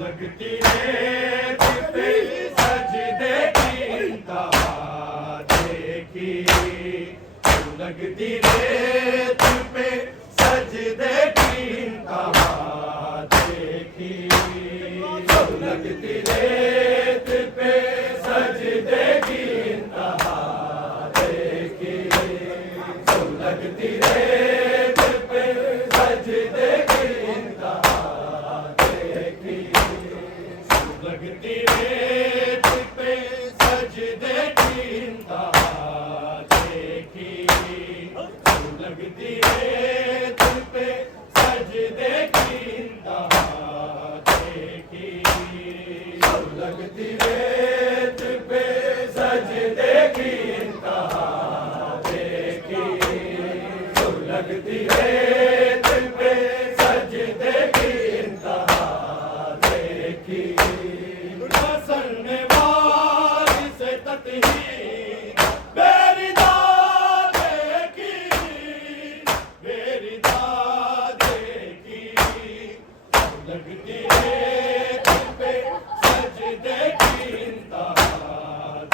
लगती रेत पे सजदे की इंतहा देखी, लगती रेत पे सजदे की इंतहा देखी, लगती रेत पे सजदे की इंतहा देखी, लगती रेत पे सजदे की इंतहा देखी, लगती रेत पे सजदे की इंतहा देखी, लगती रेत पे सजदे की इंतहा देखी, लगती रेत पे सजदे की इंतहा देखी, लगती रेत पे सजदे की इंतहा देखी, रसने वाली से ततही मेरी दादे की, मेरी दादे की, लगती रेत पे सजदे की इंतहा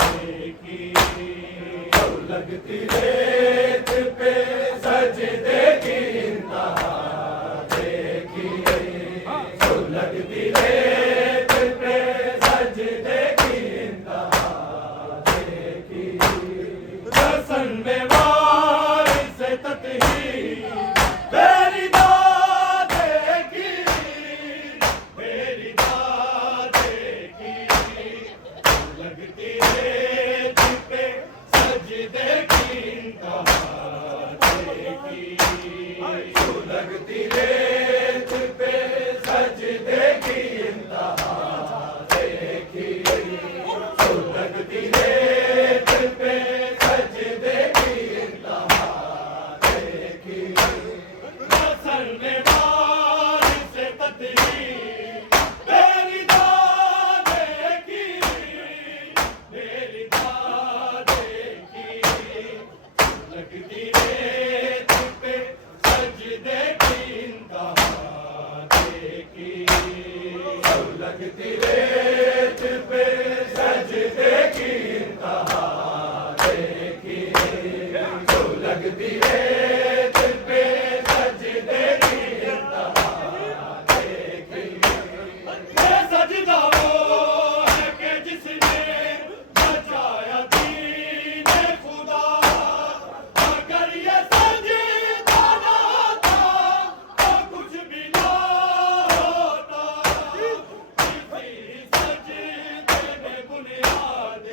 देखी, लगती रेत पे सजदे की इंतहा देखी, लगती रेत पे सजदे की इंतहा देखी, रसन में वारी से ततही मेरी दादे की, मेरी दादे की, लगती रेत पे सजदे की इंतहा देखी, लगती रेत पे सजदे की इंतहा देखी, लगती रेत पे सजदे की इंतहा देखी, रसन में वारी से ततही मेरी दादे की, मेरी दादे की, लगती रेत पे सजदे की इंतहा देखी, लगती रेत पे सजदे की इंतहा देखी, लगती रेत पे सजदे की इंतहा देखी, ये सजदा वो है कि जिसने बचाया दीन खुदा, अगर ये सजदा ना था तो कुछ भी ना होता, इसी सजदे में बुनियाद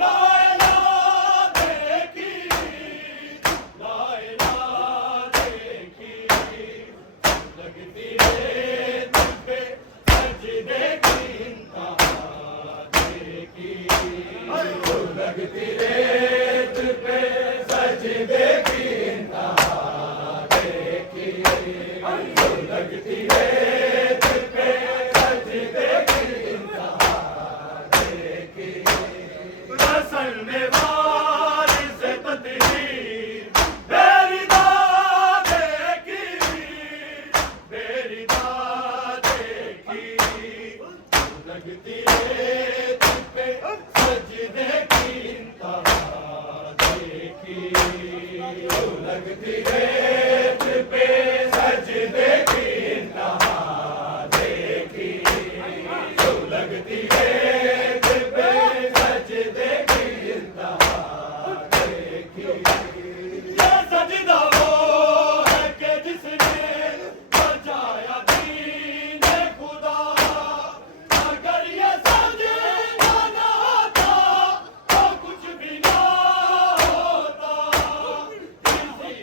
ला इलाहा देखी, ला इलाहा देखी, लगती रेत पे सजदे की इंतहा देखी, लगती रेत पे सजदे की इंतहा देखी, लगती रेत पे सजदे की इंतहा देखी, रसन में वारी से ततही मेरी दादे की, मेरी दादे की, लगती रेत पे सजदे की इंतहा देखी, लगती रेत पे सजदे की इंतहा देखी, लगती रेत पे सजदे की इंतहा देखी, ये सजदा वो है कि जिसने बचाया दीन खुदा, अगर ये सजदा ना था तो कुछ भी ना होता, इसी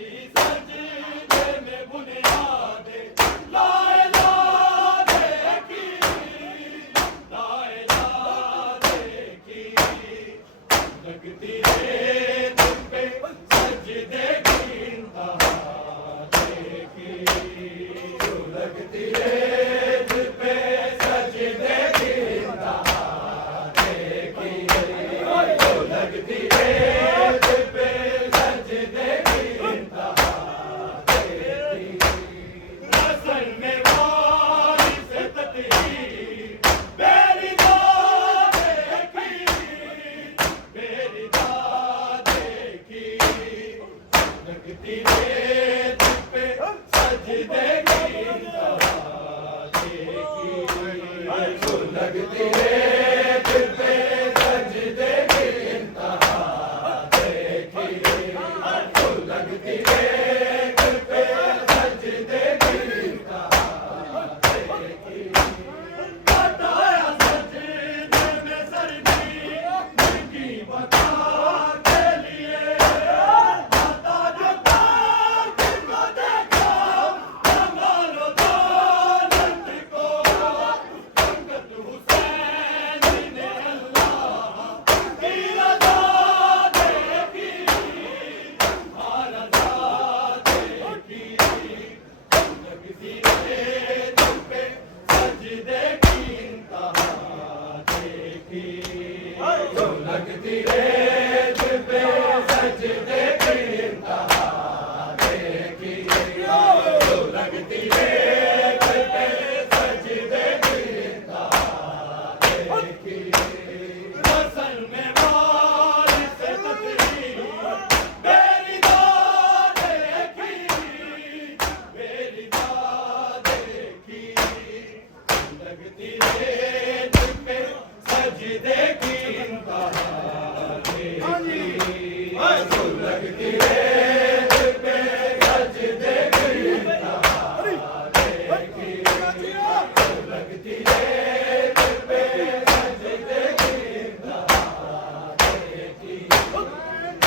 लगती है दिल पे सजदे की इंतहा देखी तो लगती है दिल पे सजदे की इंतहा देखी हटाया सजदे में सर की बता के लिए आता जो तुमको देखा संभालो दौलत को संगत हुसैन ने अल्लाह की रज़ा देखी रज़ा देखी लगती है तुम पे सजदे की इंतहा देखी तो लगती है तुम पे सजदे की इंतहा देखी तो लगती है तुम पे सजदे की इंतहा देखी फसल में बारिश कतरी मेरी दाद देखी मेरी दाद देखी लगती है तुम पे सजदे की इंतहा देखी तो लगती है तुम पे सजदे की इंतहा देखी तो लगती है तुम पे सजदे की इंतहा देखी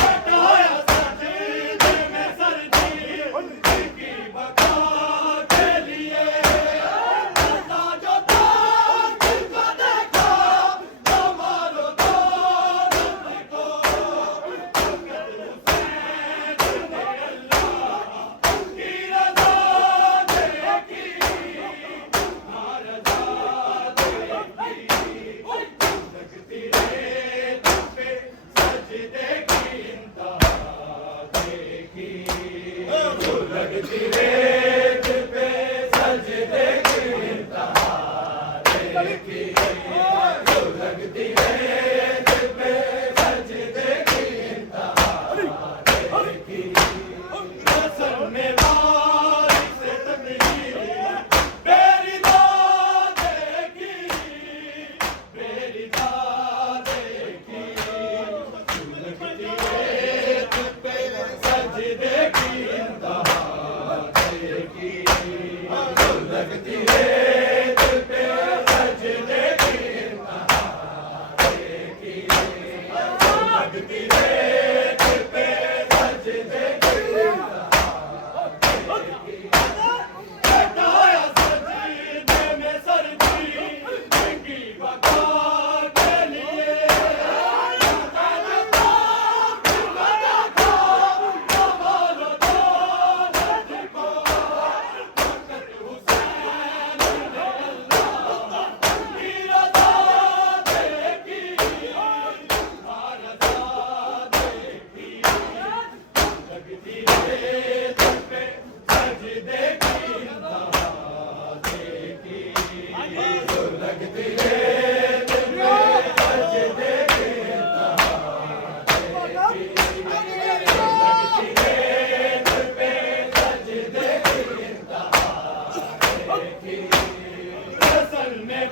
हटाया सजदे में सर की बका के लिए आता जो तुमको देखा संभालो दौलत को संगत हुसैन ने अल्लाह की रज़ा देखी रज़ा देखी लगती है तुम पे सजदे की इंतहा देखी तो लगती है तुम पे सजदे की इंतहा देखी तो लगती है तुम पे सजदे की इंतहा देखी फसल में बारिश तकदीर मेरी दाद देखी मेरी दाद देखी लगती है तुम पे सजदे की इंतहा देखी तो लगती है तुम पे सजदे की इंतहा देखी तो लगती है तुम पे सजदे की इंतहा देखी हटाया सजदे में सर की बका के लिए आता जो तुमको देखा संभालो दौलत को संगत हुसैन ने अल्लाह की रज़ा देखी रज़ा देखी लगती है तुम पे सजदे की इंतहा देखी तो लगती है तुम पे सजदे की इंतहा देखी तो लगती है तुम पे सजदे की इंतहा देखी फसल में